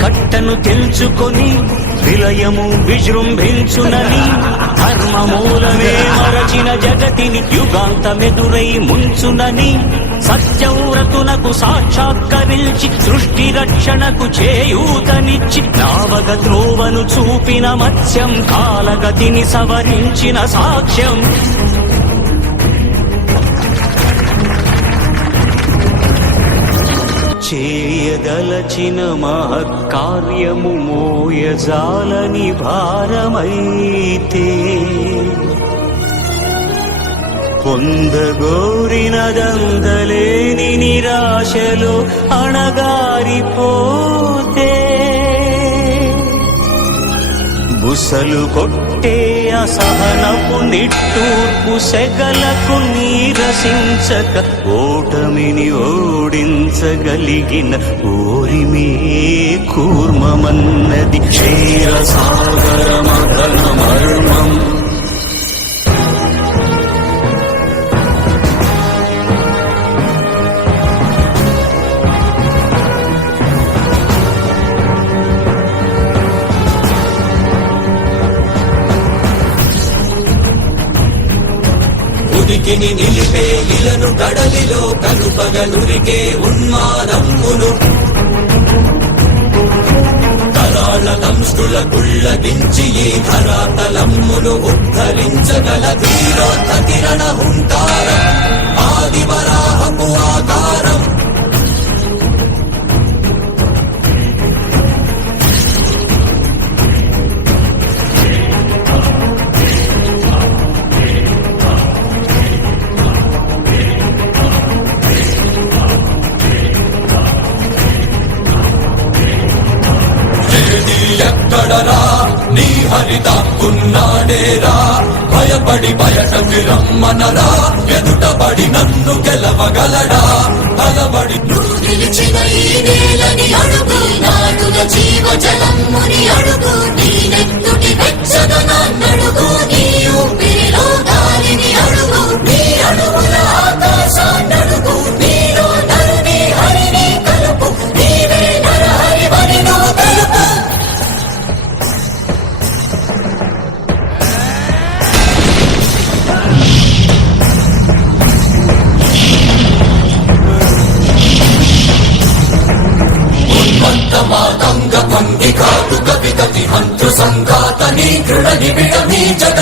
కట్టను తెలుసుకొని విలయము విజృంభించునని ధర్మమూలమే మరచిన జగతిని యుగాంతమెదురై ముంచునని సత్యవ్రతునకు సాక్షాత్కరించి సృష్టి రక్షణకు చేయూతనిచ్చి నావగ త్రోవను చూపిన మత్స్యం కాలగతిని సవరించిన సాక్ష్యం చేయదలచిన మహత్కార్యము మోయజాలని భారమైతే పొందగోరినదందలేని నిరాశలో అణగారిపోతే బుసలు కొట్టే అసహనపు నిట్టూర్పు సెగలకు నీరసించక ఓటమిని ఓడించగలిగిన ఓరిమే కూర్మమన్నది క్షీరసాగర మదన మర్మం. ఉనికిని నిలిపే ఇలను కడలిలో కలుపగలురికే ఉన్మాదమ్ములు తరాల దంష్టుల గుళ్ళగించి ఈ ధరాతలమ్ములు ఉద్ధరించగల ధీరోత్త కిరణ హుంకారం ఆదివరాహపు ఆకారం. ఎక్కడరా నీ హరితాకున్నాడేరా భయపడి బయటకి రమ్మనరా ఎదుటబడి నన్ను గెలవగలడా బలబడి నిలిచిన ఈ నేలని అడుగు నాడుల జీవజలమ్ముని అడుగు నీ నెత్తుటి వెచ్చదనాన్నడుగు నీ ఊపిరిలో గాలిని అడుగు నీ అడుగుల ఆకాశాన్నడుగు నీలో నరుని హరిని కలుపు నీవే నరహరివని నువ్వు తెలుపు. మాతంగ భంగి కాటు కవిగతి హంతు సంఘాతని దృఢ నిబిడ మీ జగ